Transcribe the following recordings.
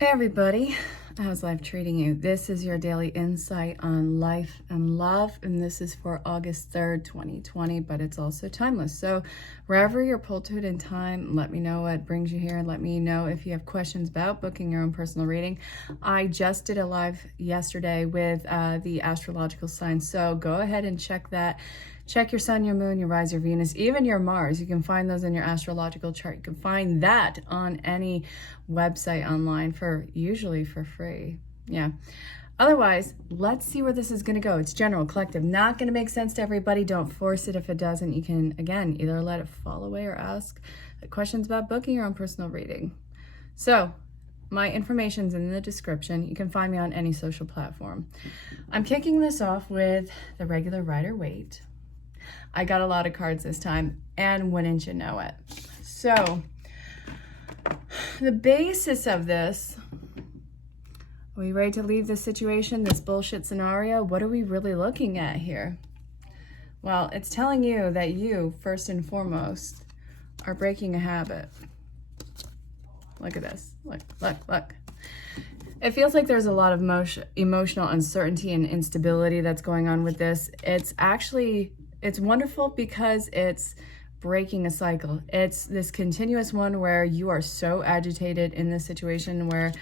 Hey everybody, how's life treating you? This is your daily insight on life and love, and this is for August 3rd, 2020, but it's also timeless. So wherever you're pulled to it in time, let me know what brings you here. Let me know if you have questions about booking your own personal reading. I just did a live yesterday with the astrological signs, so go ahead and check that. Check your sun, your moon, your rise, your Venus, even your Mars. You can find those in your astrological chart. You can find that on any website online usually for free. Yeah. Otherwise, let's see where this is going to go. It's general, collective, not going to make sense to everybody. Don't force it. If it doesn't, you can, again, either let it fall away or ask questions about booking your own personal reading. So, my information's in the description. You can find me on any social platform. I'm kicking this off with the regular Rider-Waite. I got a lot of cards this time, and wouldn't you know it? So, the basis of this, are we ready to leave this situation, this bullshit scenario? What are we really looking at here? Well, it's telling you that you, first and foremost, are breaking a habit. Look at this. Look. It feels like there's a lot of emotional uncertainty and instability that's going on with this. It's wonderful because it's breaking a cycle. It's this continuous one where you are so agitated in this situation where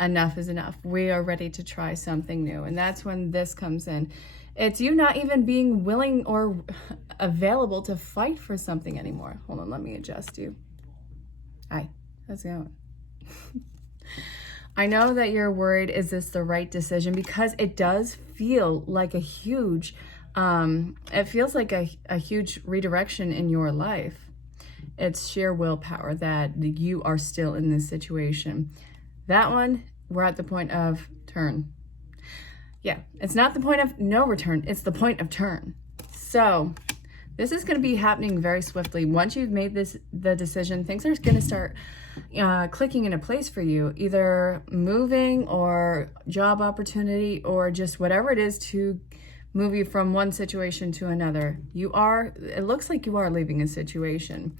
enough is enough. We are ready to try something new. And that's when this comes in. It's you not even being willing or available to fight for something anymore. Hold on, let me adjust you. Hi, how's it going? I know that you're worried, is this the right decision? Because it does feel like a huge it feels like a huge redirection in your life. It's sheer willpower that you are still in this situation. That one, we're at the point of turn. Yeah, it's not the point of no return. It's the point of turn. So this is going to be happening very swiftly. Once you've made the decision, things are going to start clicking into place for you, either moving or job opportunity or just whatever it is to move you from one situation to another. It looks like you are leaving a situation.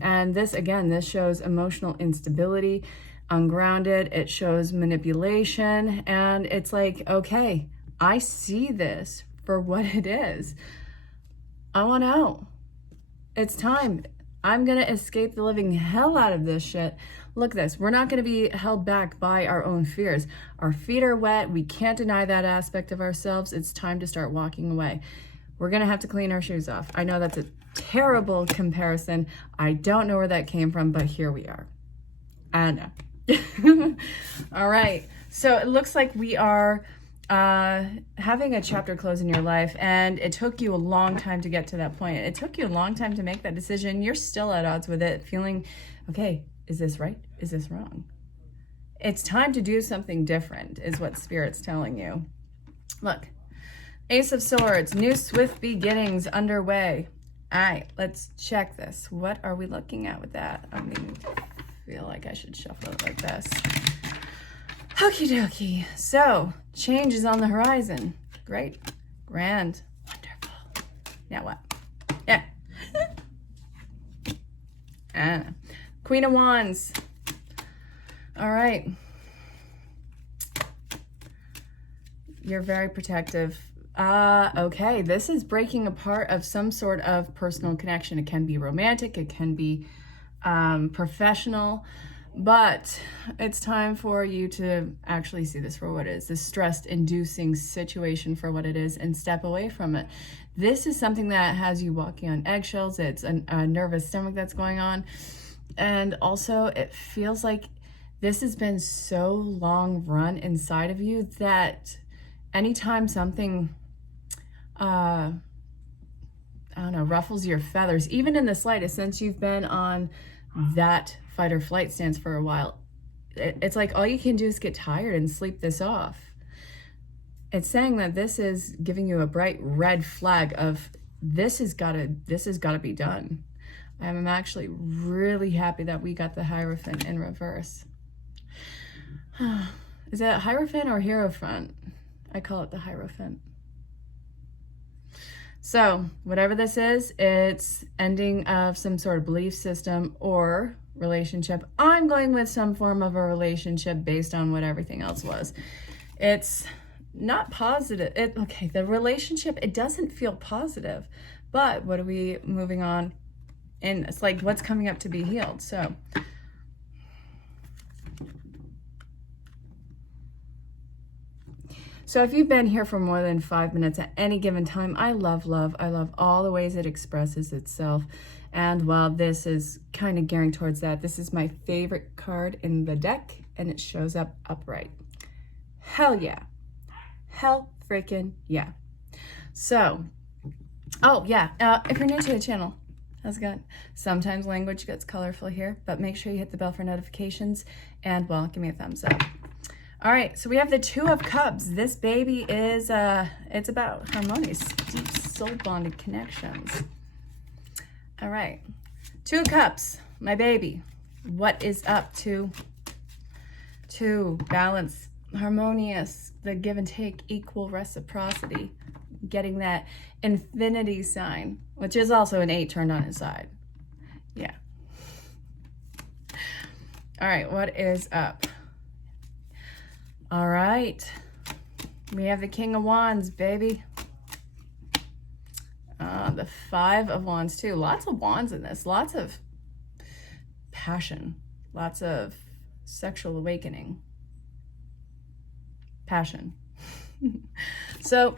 And this, again, this shows emotional instability, ungrounded. It shows manipulation. And it's like, okay, I see this for what it is. I want out. It's time. I'm going to escape the living hell out of this shit. Look at this. We're not going to be held back by our own fears. Our feet are wet. We can't deny that aspect of ourselves. It's time to start walking away. We're going to have to clean our shoes off. I know that's a terrible comparison. I don't know where that came from, but here we are. I know. All right. So it looks like we are having a chapter close in your life, and it took you a long time to get to that point. It took you a long time to make that decision. You're still at odds with it, feeling, okay, is this right? Is this wrong? It's time to do something different, is what Spirit's telling you. Look, Ace of Swords, new swift beginnings underway. All right, let's check this. What are we looking at with that? I feel like I should shuffle it like this. Okie dokie. So, change is on the horizon. Great. Grand. Wonderful. Now what? Yeah. Queen of Wands. All right. You're very protective. Okay. This is breaking apart of some sort of personal connection. It can be romantic. It can be professional. But it's time for you to actually see this for what it is, this stress-inducing situation for what it is, and step away from it. This is something that has you walking on eggshells. It's a nervous stomach that's going on. And also, it feels like this has been so long run inside of you that anytime something, I don't know, ruffles your feathers, even in the slightest, since you've been on that fight or flight stance for a while, it's like all you can do is get tired and sleep this off. It's saying that this is giving you a bright red flag of this has got to be done. I'm actually really happy that we got the Hierophant in reverse. Is that Hierophant or Hierophant? I call it the Hierophant. So whatever this is, it's ending of some sort of belief system or relationship. I'm going with some form of a relationship based on what everything else was. It's not positive. Okay, the relationship, it doesn't feel positive. But what are we moving on? And it's like what's coming up to be healed. So if you've been here for more than 5 minutes at any given time, I love love. I love all the ways it expresses itself. And while this is kind of gearing towards that, this is my favorite card in the deck, and it shows up upright. Hell yeah. Hell freaking yeah. So, oh yeah, if you're new to the channel, how's it going? Sometimes language gets colorful here, but make sure you hit the bell for notifications, and well, give me a thumbs up. All right, so we have the Two of Cups. This baby is, it's about harmonious, deep soul bonded connections. All right, Two of Cups, my baby. What is up to balance, harmonious, the give and take, equal reciprocity, getting that infinity sign, which is also an 8 turned on its side. Yeah. All right, what is up? All right, we have the King of Wands, baby. The Five of Wands too. Lots of wands in this. Lots of passion. Lots of sexual awakening. Passion. So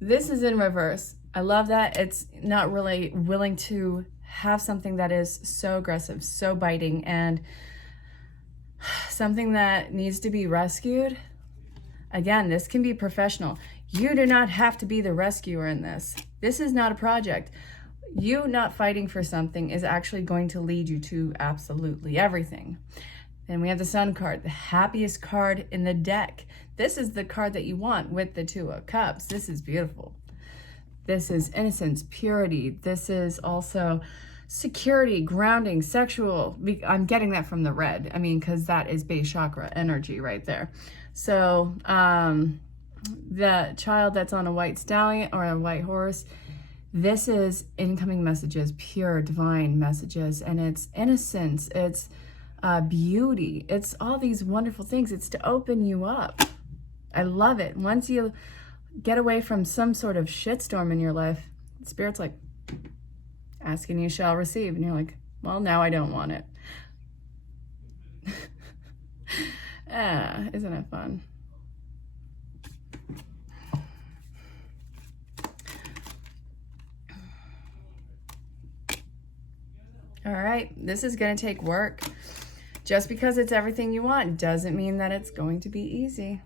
this is in reverse. I love that. It's not really willing to have something that is so aggressive, so biting, and something that needs to be rescued. Again, this can be professional. You do not have to be the rescuer in this. This is not a project. You not fighting for something is actually going to lead you to absolutely everything. Then we have the Sun card, the happiest card in the deck. This is the card that you want with the Two of Cups. This is beautiful. This is innocence, purity. This is also security, grounding, sexual. I'm getting that from the red. I mean, because that is base chakra energy right there. So the child that's on a white stallion or a white horse, this is incoming messages, pure divine messages, and it's innocence, it's beauty, it's all these wonderful things. It's to open you up. I love it. Once you get away from some sort of shitstorm in your life, Spirit's like, ask and you shall receive, and you're like, well, now I don't want it. Isn't it fun? All right, this is going to take work. Just because it's everything you want doesn't mean that it's going to be easy.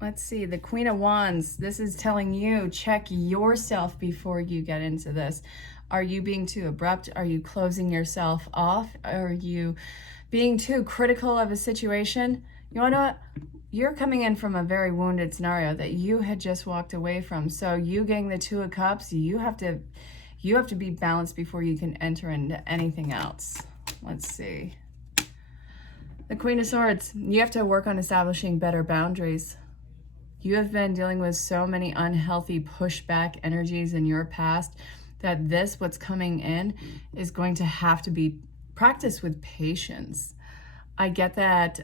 Let's see, the Queen of Wands. This is telling you, check yourself before you get into this. Are you being too abrupt? Are you closing yourself off? Are you being too critical of a situation? You know what? You're coming in from a very wounded scenario that you had just walked away from. So you getting the Two of Cups, you have to be balanced before you can enter into anything else. Let's see. The Queen of Swords. You have to work on establishing better boundaries. You have been dealing with so many unhealthy pushback energies in your past that this, what's coming in, is going to have to be practiced with patience. I get that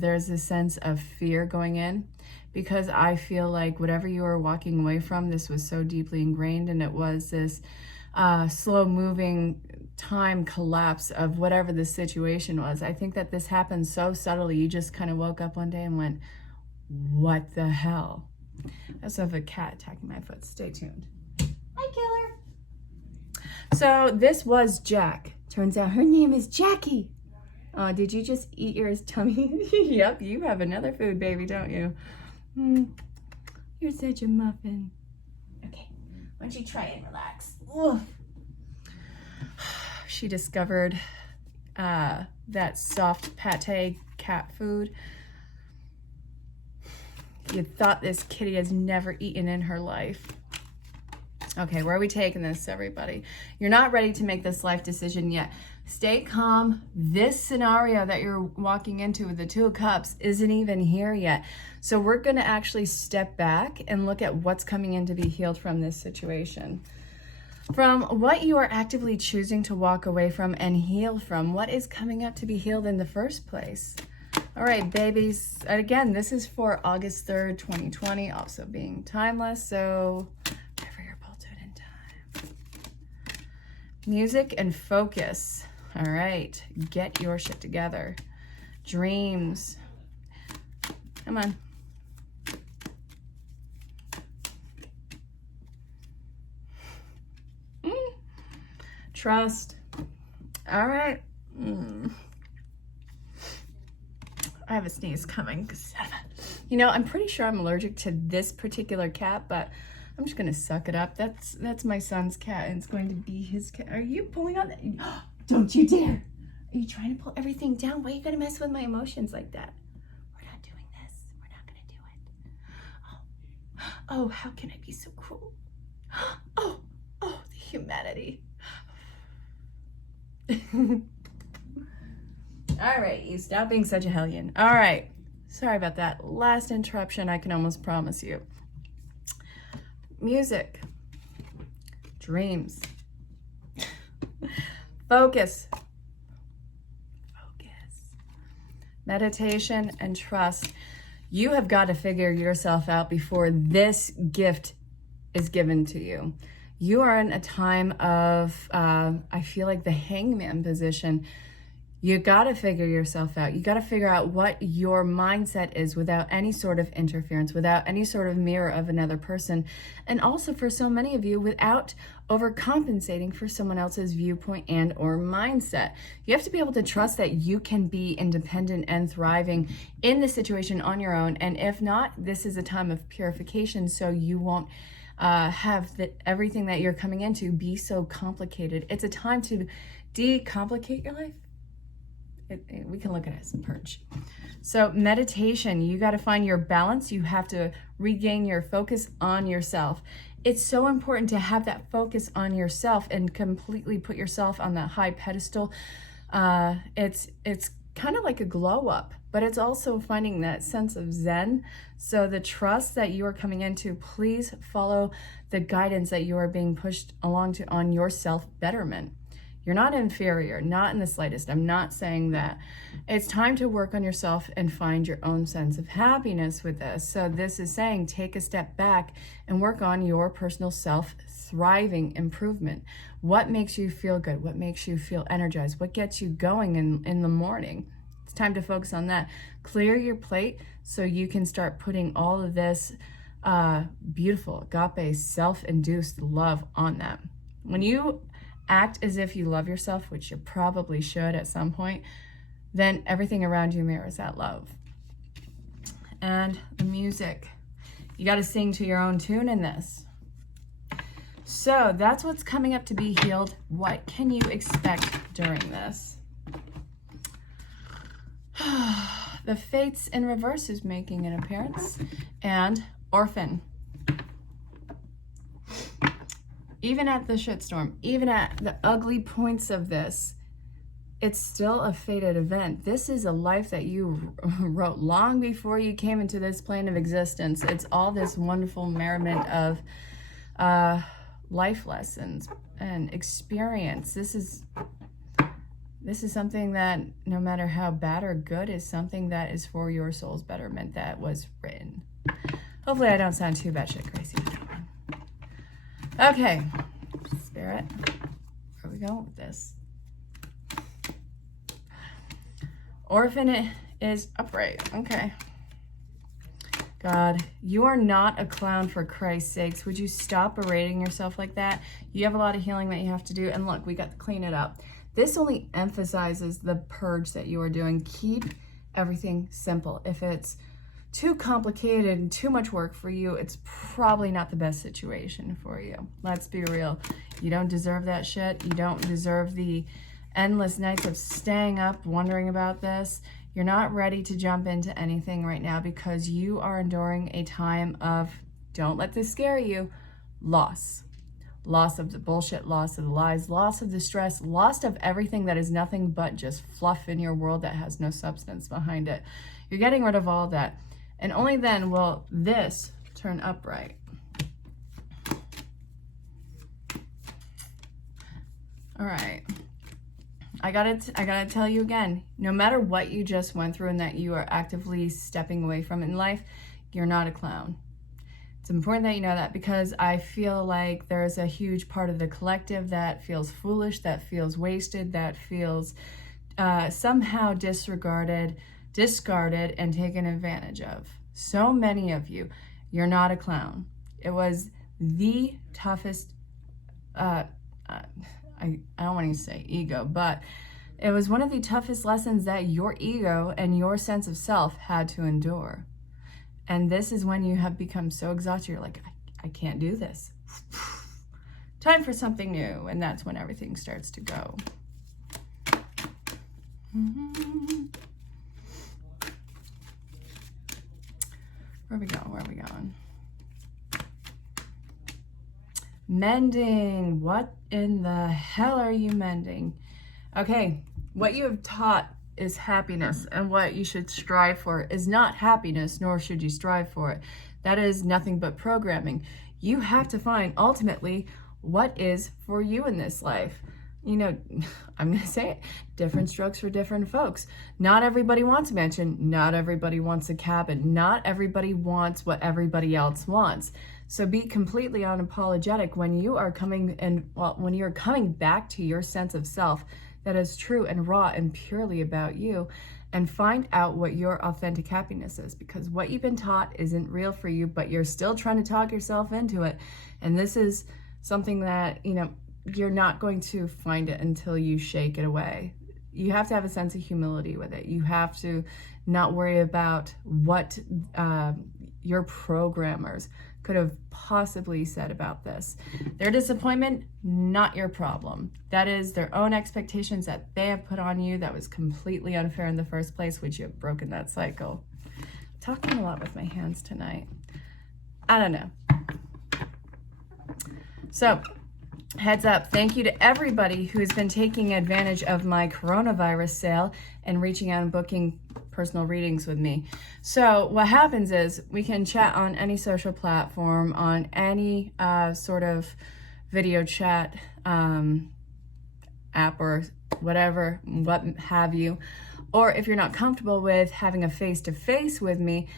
there's a sense of fear going in, because I feel like whatever you were walking away from, this was so deeply ingrained, and it was this slow moving time collapse of whatever the situation was. I think that this happened so subtly. You just kind of woke up one day and went, what the hell? I also have a cat attacking my foot. Stay tuned. Hi, killer. So this was Jack. Turns out her name is Jackie. Oh, did you just eat your tummy? Yep, you have another food, baby, don't you? You're such a muffin. Okay, why don't you try and relax? Ooh. She discovered that soft pate cat food. You thought this kitty has never eaten in her life. Okay, where are we taking this, everybody? You're not ready to make this life decision yet. Stay calm. This scenario that you're walking into with the Two of Cups isn't even here yet. So we're going to actually step back and look at what's coming in to be healed from this situation. from what you are actively choosing to walk away from and heal from. What is coming up to be healed in the first place? All right, babies. Again, this is for August 3rd, 2020, also being timeless. So whatever your pulse in time. Music and focus. All right, get your shit together. Dreams. Come on. Trust. All right. I have a sneeze coming. You know, I'm pretty sure I'm allergic to this particular cat, but I'm just gonna suck it up. That's my son's cat, and it's going to be his cat. Are you pulling on that? Don't you dare! Are you trying to pull everything down? Why are you gonna mess with my emotions like that? We're not doing this. We're not gonna do it. Oh, how can I be so cruel? Oh, the humanity. All right, you stop being such a hellion. All right, sorry about that. Last interruption, I can almost promise you. Music, dreams, focus, meditation, and trust. You have got to figure yourself out before this gift is given to you. You are in a time of, I feel like the hangman position. You got to figure yourself out. You got to figure out what your mindset is without any sort of interference, without any sort of mirror of another person. And also for so many of you, without overcompensating for someone else's viewpoint and or mindset. You have to be able to trust that you can be independent and thriving in the situation on your own. And if not, this is a time of purification, so you won't have everything that you're coming into be so complicated. It's a time to decomplicate your life. We can look at it as a purge. So meditation, you got to find your balance. You have to regain your focus on yourself. It's so important to have that focus on yourself and completely put yourself on that high pedestal. It's kind of like a glow up, but it's also finding that sense of Zen. So the trust that you are coming into, please follow the guidance that you are being pushed along to on your self-betterment. You're not inferior, not in the slightest. I'm not saying that. It's time to work on yourself and find your own sense of happiness with this. So this is saying take a step back and work on your personal self-thriving improvement. What makes you feel good? What makes you feel energized? What gets you going in the morning? It's time to focus on that. Clear your plate so you can start putting all of this beautiful, agape, self-induced love on that. When you act as if you love yourself, which you probably should at some point, then everything around you mirrors that love. And the music. You got to sing to your own tune in this. So that's what's coming up to be healed. What can you expect during this? The Fates in reverse is making an appearance. And Orphan. Even at the shitstorm, even at the ugly points of this, it's still a fated event. This is a life that you wrote long before you came into this plane of existence. It's all this wonderful merriment of life lessons and experience. This is something that, no matter how bad or good, is something that is for your soul's betterment that was written. Hopefully I don't sound too batshit crazy. Okay, Spirit, where are we going with this? Orphan is upright. Okay. God, you are not a clown, for Christ's sakes. Would you stop berating yourself like that? You have a lot of healing that you have to do. And look, we got to clean it up. This only emphasizes the purge that you are doing. Keep everything simple. If it's too complicated and too much work for you, it's probably not the best situation for you. Let's be real. You don't deserve that shit. You don't deserve the endless nights of staying up wondering about this. You're not ready to jump into anything right now because you are enduring a time of, don't let this scare you, loss. Loss of the bullshit, loss of the lies, loss of the stress, loss of everything that is nothing but just fluff in your world that has no substance behind it. You're getting rid of all that. And only then will this turn upright. All right. I gotta tell you again, no matter what you just went through and that you are actively stepping away from in life, you're not a clown. It's important that you know that, because I feel like there's a huge part of the collective that feels foolish, that feels wasted, that feels somehow discarded, and taken advantage of. So many of you, you're not a clown. It was the toughest, I don't want to say ego, but it was one of the toughest lessons that your ego and your sense of self had to endure. And this is when you have become so exhausted, you're like, I can't do this. Time for something new. And that's when everything starts to go. Where are we going? Where are we going? Mending. What in the hell are you mending? Okay, what you have taught is happiness, and what you should strive for is not happiness, nor should you strive for it. That is nothing but programming. You have to find ultimately what is for you in this life. You know, I'm going to say it, different strokes for different folks. Not everybody wants a mansion. Not everybody wants a cabin. Not everybody wants what everybody else wants. So be completely unapologetic when you are when you're coming back to your sense of self that is true and raw and purely about you, and find out what your authentic happiness is, because what you've been taught isn't real for you, but you're still trying to talk yourself into it. And this is something that, you know, you're not going to find it until you shake it away. You have to have a sense of humility with it. You have to not worry about what your programmers could have possibly said about this. Their disappointment, not your problem. That is their own expectations that they have put on you that was completely unfair in the first place, which you have broken that cycle. Talking a lot with my hands tonight. I don't know. So, heads up, thank you to everybody who has been taking advantage of my coronavirus sale and reaching out and booking personal readings with me. So what happens is we can chat on any social platform, on any sort of video chat app or whatever, what have you. Or if you're not comfortable with having a face-to-face with me,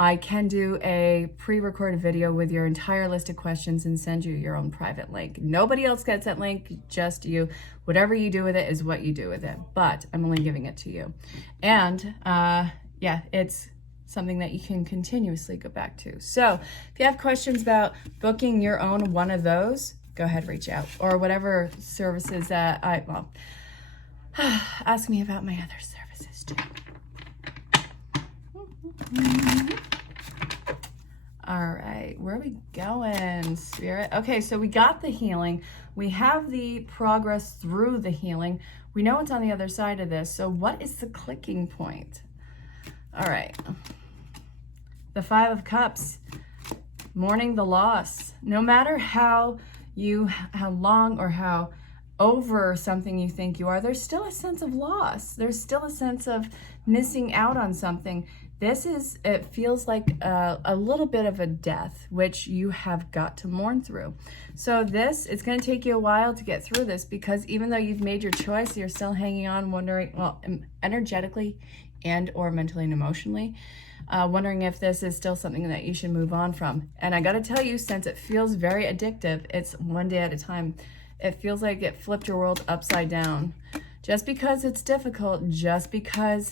I can do a pre-recorded video with your entire list of questions and send you your own private link. Nobody else gets that link, just you. Whatever you do with it is what you do with it, but I'm only giving it to you. And yeah, it's something that you can continuously go back to. So if you have questions about booking your own one of those, go ahead, reach out. Or whatever services that ask me about my other services too. All right, where are we going, Spirit? Okay, so we got the healing. We have the progress through the healing. We know what's on the other side of this. So what is the clicking point? All right. The Five of Cups, mourning the loss. No matter how long or how over something you think you are, there's still a sense of loss. There's still a sense of missing out on something. It feels like a little bit of a death, which you have got to mourn through. So it's going to take you a while to get through this, because even though you've made your choice, you're still hanging on, wondering, well, energetically and or mentally and emotionally, wondering if this is still something that you should move on from. And I got to tell you, since it feels very addictive, it's one day at a time. It feels like it flipped your world upside down. Just because it's difficult, just because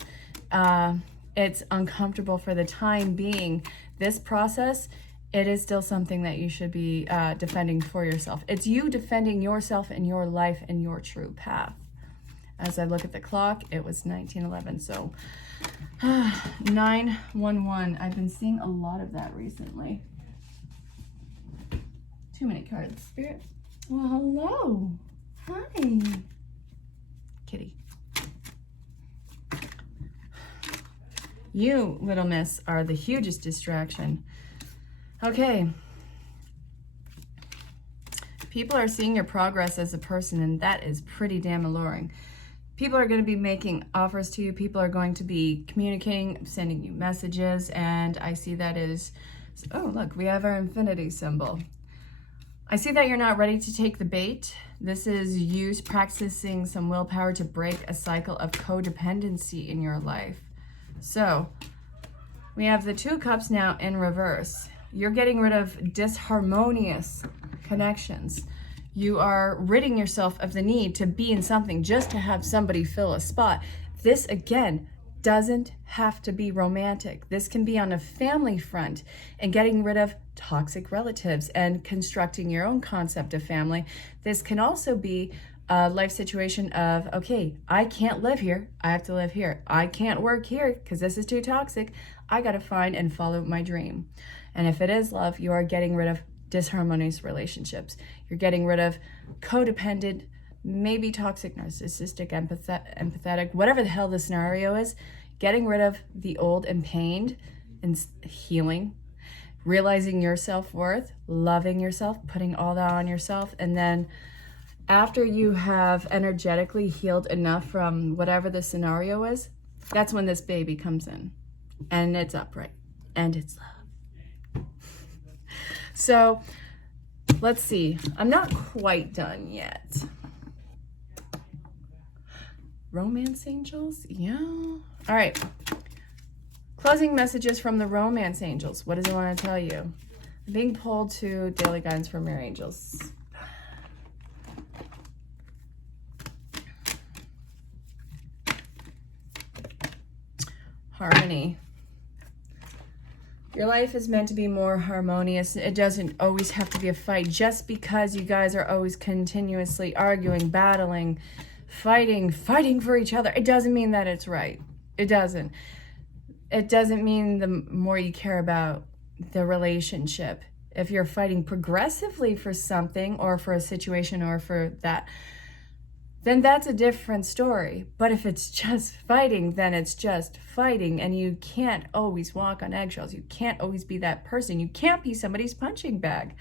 it's uncomfortable for the time being, this process, it is still something that you should be defending for yourself. It's you defending yourself and your life and your true path. As I look at the clock, it was 1911. So 911. I've been seeing a lot of that recently. Too many cards, Spirit. Well, hello. Hi. Kitty. You, little miss, are the hugest distraction. Okay. People are seeing your progress as a person, and that is pretty damn alluring. People are going to be making offers to you. People are going to be communicating, sending you messages, and I see that as, oh, look, we have our infinity symbol. I see that you're not ready to take the bait. This is you practicing some willpower to break a cycle of codependency in your life. So we have the Two of Cups now in reverse. You're getting rid of disharmonious connections. You are ridding yourself of the need to be in something just to have somebody fill a spot. This, again, doesn't have to be romantic. This can be on a family front and getting rid of toxic relatives and constructing your own concept of family. This can also be a life situation of, okay, I can't live here. I have to live here. I can't work here because this is too toxic. I got to find and follow my dream. And if it is love, you are getting rid of disharmonious relationships. You're getting rid of codependent, maybe toxic, narcissistic, empathetic, whatever the hell the scenario is. Getting rid of the old and pained and healing, realizing your self-worth, loving yourself, putting all that on yourself. And then after you have energetically healed enough from whatever the scenario is, that's when this baby comes in. And it's upright. And it's love. So let's see. I'm not quite done yet. Romance angels? Yeah. All right. Closing messages from the romance angels. What does it want to tell you? I'm being pulled to daily guidance from your angels. Harmony. Your life is meant to be more harmonious. It doesn't always have to be a fight. Just because you guys are always continuously arguing, battling, fighting for each other, it doesn't mean that it's right. It doesn't. It doesn't mean the more you care about the relationship. If you're fighting progressively for something or for a situation or for that, then that's a different story. But if it's just fighting, then it's just fighting, and you can't always walk on eggshells. You can't always be that person. You can't be somebody's punching bag.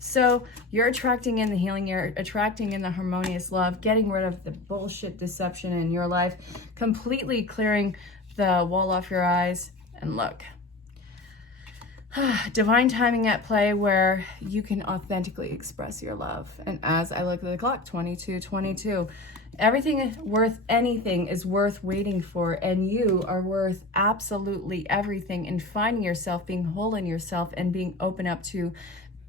So you're attracting in the healing, you're attracting in the harmonious love, getting rid of the bullshit deception in your life, completely clearing the wall off your eyes. And look, divine timing at play where you can authentically express your love. And as I look at the clock, 22:22, everything worth anything is worth waiting for, and you are worth absolutely everything in finding yourself, being whole in yourself, and being open up to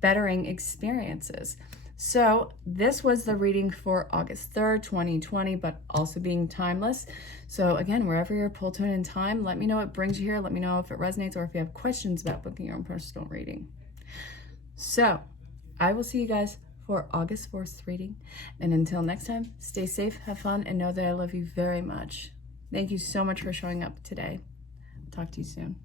bettering experiences. So this was the reading for August 3rd, 2020, but also being timeless. So again, wherever you're pulled to in time, let me know what brings you here. Let me know if it resonates or if you have questions about booking your own personal reading. So I will see you guys for August 4th reading. And until next time, stay safe, have fun, and know that I love you very much. Thank you so much for showing up today. Talk to you soon.